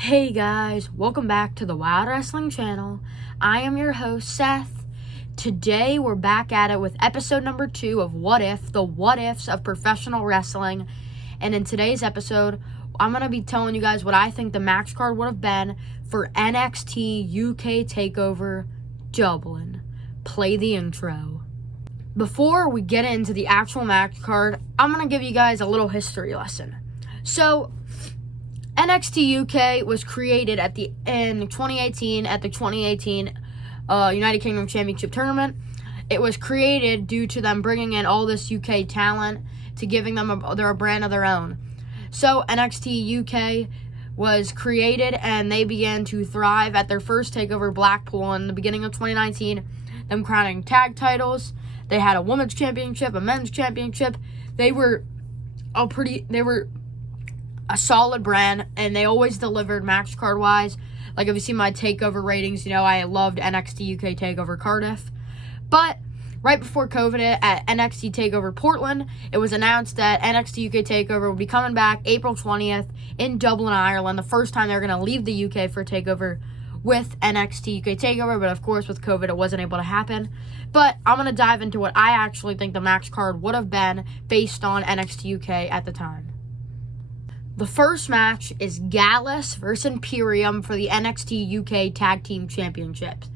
Hey guys, welcome back to the Wild Wrestling channel. I am your host, Seth. Today we're back at it with episode number 2 of What If, the what ifs of professional wrestling. And in today's episode, I'm going to be telling you guys what I think the match card would have been for NXT UK Takeover Dublin. Play the intro. Before we get into the actual match card, I'm going to give you guys a little history lesson. So, NXT UK was created in 2018 at the 2018 United Kingdom Championship Tournament. It was created due to them bringing in all this UK talent to giving them a brand of their own. So NXT UK was created and they began to thrive at their first takeover Blackpool in the beginning of 2019, them crowning tag titles. They had a women's championship, a men's championship. They were a solid brand, and they always delivered match card wise. Like, if you see my takeover ratings, you know I loved NXT UK Takeover Cardiff. But right before COVID at NXT Takeover Portland, it was announced that NXT UK Takeover would be coming back April 20th in Dublin, Ireland. The first time they're going to leave the UK for takeover with NXT UK Takeover, but of course with COVID it wasn't able to happen. But I'm going to dive into what I actually think the match card would have been based on NXT UK at the time. The first match is Gallus versus Imperium for the NXT UK Tag Team Championships.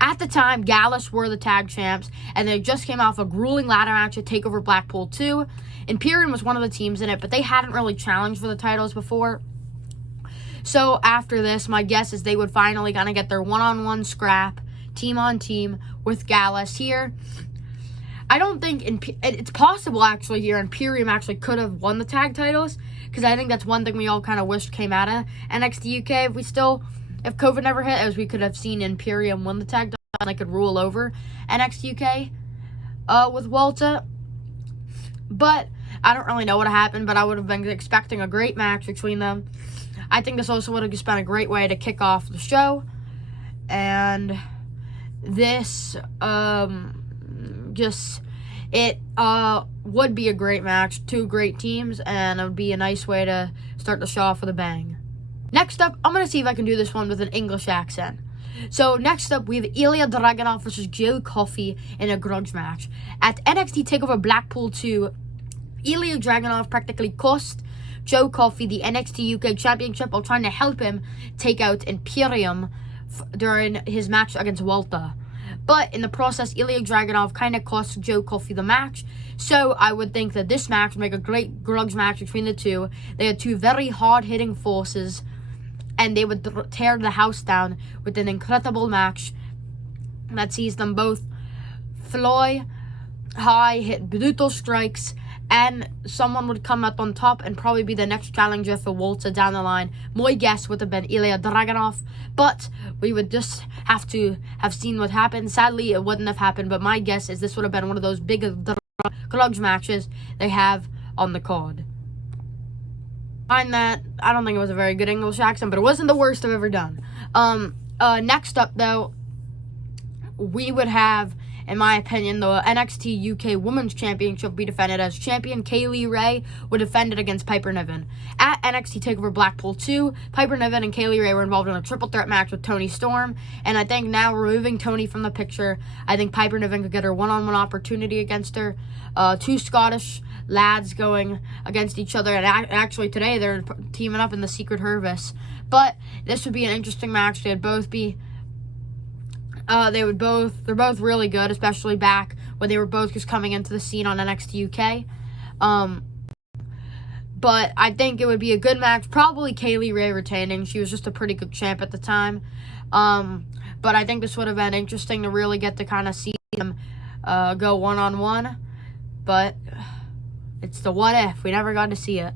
At the time, Gallus were the tag champs, and they just came off a grueling ladder match at TakeOver Blackpool 2. Imperium was one of the teams in it, but they hadn't really challenged for the titles before. So after this, my guess is they would finally kind of get their one-on-one scrap, team-on-team with Gallus here. I don't think it's possible, actually, here Imperium actually could have won the tag titles, because I think that's one thing we all kind of wished came out of NXT UK. If COVID never hit, as we could have seen Imperium win the tag titles and they could rule over NXT UK with Walter. But I don't really know what happened, but I would have been expecting a great match between them. I think this also would have just been a great way to kick off the show. And this would be a great match, two great teams, and it would be a nice way to start the show off with a bang. Next up, I'm going to see if I can do this one with an English accent. So next up, we have Ilya Dragunov versus Joe Coffey in a grudge match. At NXT TakeOver Blackpool 2, Ilya Dragunov practically cost Joe Coffey the NXT UK Championship while trying to help him take out Imperium during his match against Walter. But in the process, Ilya Dragunov kind of cost Joe Coffey the match. So I would think that this match would make a great grudge match between the two. They had two very hard-hitting forces, and they would tear the house down with an incredible match that sees them both fly high, hit brutal strikes, and someone would come up on top and probably be the next challenger for Walter down the line. My guess would have been Ilya Dragunov, but we would just have to have seen what happened. Sadly, it wouldn't have happened, but my guess is this would have been one of those big grudge matches they have on the card. I don't think it was a very good English accent, but it wasn't the worst I've ever done. Next up, though, we would have, in my opinion, the NXT UK Women's Championship be defended as champion Kaylee Ray would defend it against Piper Niven. At NXT TakeOver Blackpool 2, Piper Niven and Kaylee Ray were involved in a triple threat match with Toni Storm, and I think now removing Toni from the picture, I think Piper Niven could get her one-on-one opportunity against her. Two Scottish lads going against each other, and actually today they're teaming up in the Secret Service. But this would be an interesting match. They're both really good, especially back when they were both just coming into the scene on NXT UK. But I think it would be a good match. Probably Kaylee Ray retaining. She was just a pretty good champ at the time. But I think this would have been interesting to really get to kind of see them go one-on-one. But it's the what if. We never got to see it.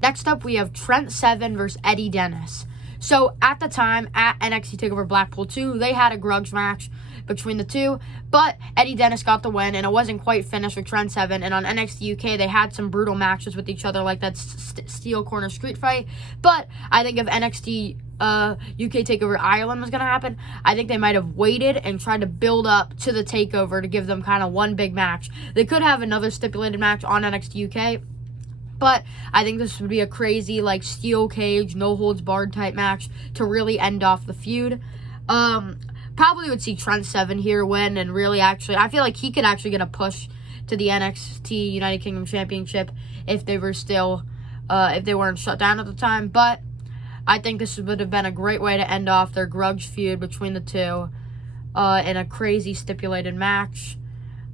Next up, we have Trent Seven versus Eddie Dennis. So, at the time, at NXT TakeOver Blackpool 2, they had a grudge match between the two, but Eddie Dennis got the win, and it wasn't quite finished with Trent Seven, and on NXT UK, they had some brutal matches with each other, like that Steel Corner Street fight, but I think if NXT UK TakeOver Ireland was going to happen, I think they might have waited and tried to build up to the TakeOver to give them kind of one big match. They could have another stipulated match on NXT UK, But I think this would be a crazy, like, steel cage, no holds barred type match to really end off the feud. Probably would see Trent Seven here win and really actually, I feel like he could actually get a push to the NXT United Kingdom Championship if they were still, if they weren't shut down at the time. But I think this would have been a great way to end off their grudge feud between the two in a crazy stipulated match.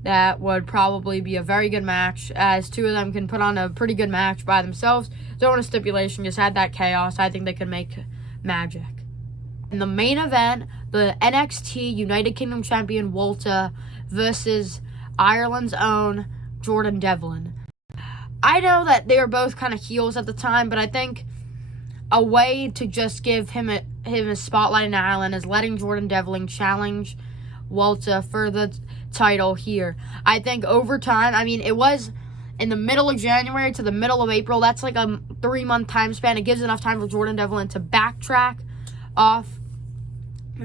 That would probably be a very good match, as two of them can put on a pretty good match by themselves. Don't want a stipulation, just add that chaos. I think they could make magic. In the main event, the NXT United Kingdom Champion Walter versus Ireland's own Jordan Devlin. I know that they were both kind of heels at the time, but I think a way to just give him a spotlight in Ireland is letting Jordan Devlin challenge Walter for the title here. I think over time, I mean, it was in the middle of January to the middle of April. That's like a 3-month time span. It gives enough time for Jordan Devlin to backtrack off,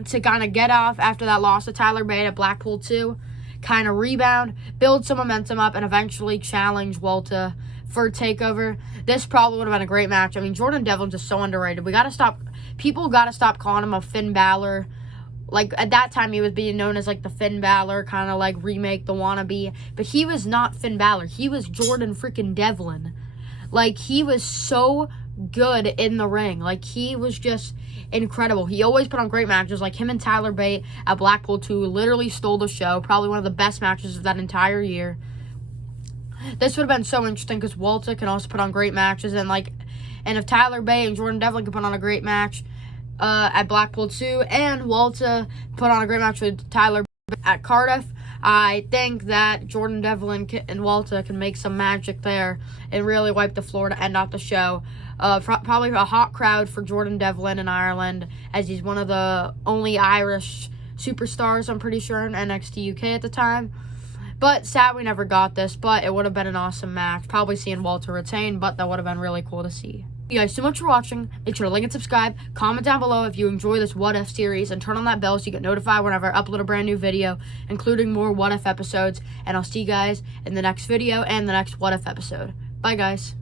to kind of get off after that loss to Tyler Bate at Blackpool 2, kind of rebound, build some momentum up, and eventually challenge Walter for Takeover. This probably would have been a great match. I mean, Jordan Devlin's just so underrated. People got to stop calling him a Finn Balor. Like, at that time, he was being known as, like, the Finn Balor, kind of, like, remake, the wannabe. But he was not Finn Balor. He was Jordan freaking Devlin. Like, he was so good in the ring. Like, he was just incredible. He always put on great matches. Like, him and Tyler Bate at Blackpool 2 literally stole the show. Probably one of the best matches of that entire year. This would have been so interesting because Walter can also put on great matches. And if Tyler Bate and Jordan Devlin can put on a great match at Blackpool 2, and Walter put on a great match with Tyler at Cardiff, I think that Jordan Devlin and Walter can make some magic there and really wipe the floor to end off the show. Probably a hot crowd for Jordan Devlin in Ireland, as he's one of the only Irish superstars, I'm pretty sure, in NXT UK at the time. But sad we never got this, but it would have been an awesome match. Probably seeing Walter retain, but that would have been really cool to see. Thank you guys so much for watching. Make sure to like and subscribe. Comment down below if you enjoy this What If series, and turn on that bell so you get notified whenever I upload a brand new video, including more What If episodes. And I'll see you guys in the next video and the next What If episode. Bye, guys.